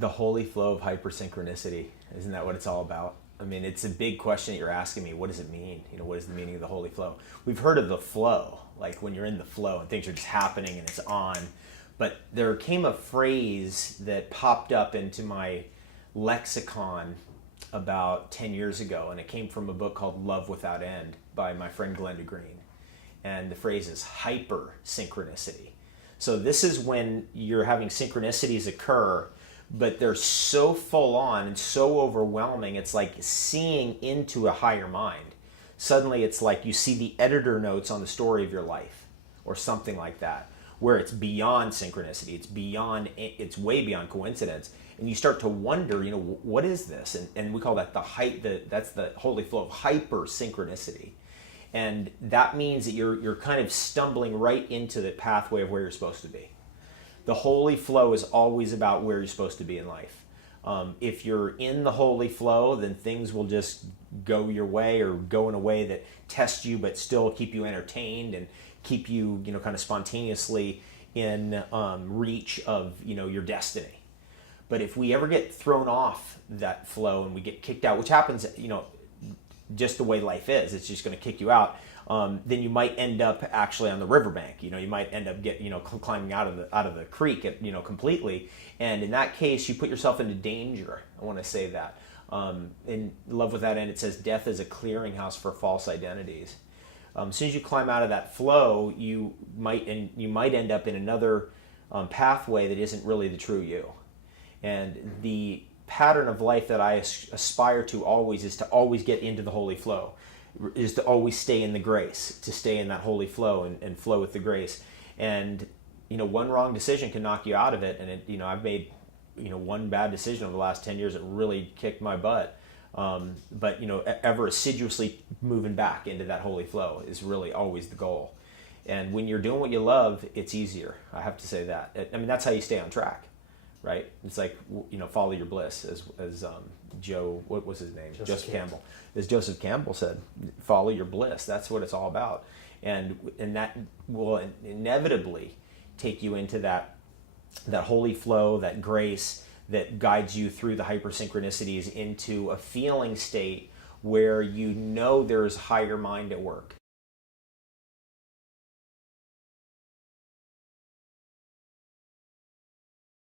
The holy flow of hypersynchronicity. Isn't that what it's all about? I mean, it's a big question that you're asking me. What does it mean? What is the meaning of the holy flow? We've heard of the flow, like when you're in the flow and things are just happening and it's on. But there came a phrase that popped up into my lexicon about 10 years ago, and it came from a book called Love Without End by my friend Glenda Green. And the phrase is hyper synchronicity. So this is when you're having synchronicities occur, but they're so full on and so overwhelming, it's like seeing into a higher mind. Suddenly it's like you see the editor notes on the story of your life or something like that, where it's beyond synchronicity, it's way beyond coincidence. And you start to wonder, what is this? And we call that that's the holy flow of hyper synchronicity. And that means that you're kind of stumbling right into the pathway of where you're supposed to be. The holy flow is always about where you're supposed to be in life. If you're in the holy flow, then things will just go your way or go in a way that tests you but still keep you entertained and keep you, kind of spontaneously in reach of, your destiny. But if we ever get thrown off that flow and we get kicked out, which happens, just the way life is, it's just going to kick you out, then you might end up actually on the riverbank. You might end up climbing out of the creek, completely. And in that case, you put yourself into danger. I want to say that. In Love Without End, it says death is a clearinghouse for false identities. As soon as you climb out of that flow, you might end up in another pathway that isn't really the true you. And the pattern of life that I aspire to always is to always get into the holy flow, is to always stay in the grace, to stay in that holy flow and flow with the grace. And one wrong decision can knock you out of it. And I've made one bad decision over the last 10 years that really kicked my butt. But ever assiduously moving back into that holy flow is really always the goal. And when you're doing what you love, it's easier. I have to say that. I mean, that's how you stay on track. Right? It's like, follow your bliss, as Joe, what was his name? Joseph Campbell. As Joseph Campbell said, follow your bliss. That's what it's all about. And that will inevitably take you into that holy flow, that grace that guides you through the hypersynchronicities into a feeling state where there's higher mind at work.